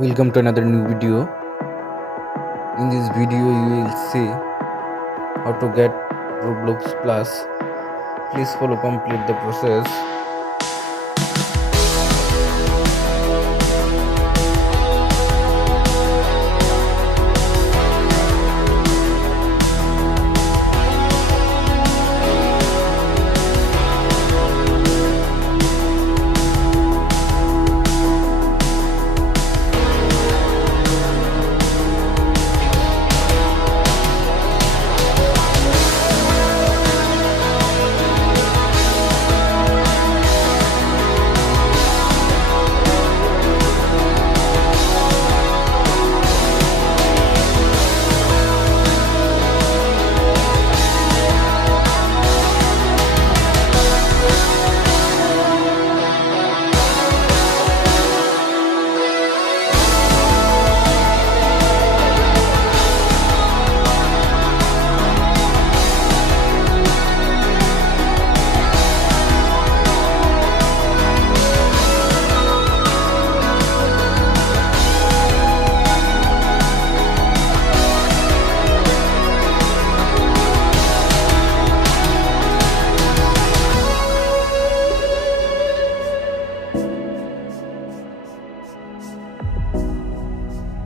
Welcome to another new video. In this video you will see how to get Roblox Plus. Please follow complete the process.